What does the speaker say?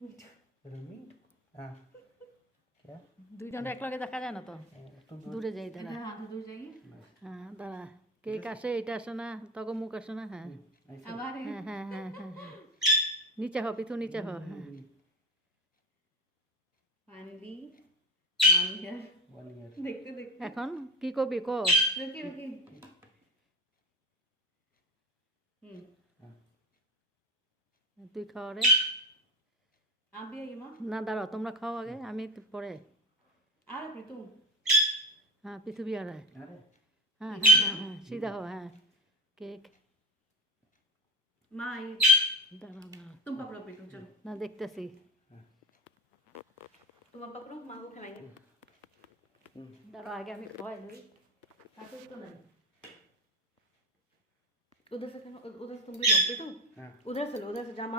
Meet हाँ क्या দুইজন এক লগে দেখা যায় না তো, तो দূরে যাই দাঁড়া। हाँ तो दूर जाइए। হ্যাঁ দাঁড়া, কেক আসে, এটা আসে না, তখন মুখ আসে না। হ্যাঁ ऐसे अब आ रहे হ্যাঁ हैं। হ্যাঁ হ্যাঁ হ্যাঁ, নিচে হ পিছু, নিচে হ। হ্যাঁ Finally 1 year। 1 year देखते देखते এখন কি কবি ক। रुकिए रुकिए। हाँ তুই খাওয়া রে। आप भी आइए माँ। না দাঁড়াও, তোমরা খাও আগে, আমি একটু পরে। आ रहा प्रीतु। হ্যাঁ পৃথিবী আর হয়। अरे হ্যাঁ হ্যাঁ হ্যাঁ হ্যাঁ সিধা হো। হ্যাঁ কেক माँ आइए। দাঁড়াও দাঁড়াও, तुम पकड़ो प्रीतु चलो। না देखতেছি। तुम अब पकड़ो, माँ को खिलाएंगे। দাঁড়াও আগে আমি খাওয়াই ধরি, কাকুর তো নাই। उधर से तुम भी लो प्रीतु। हाँ उधर से लो, उधर से जा माँ।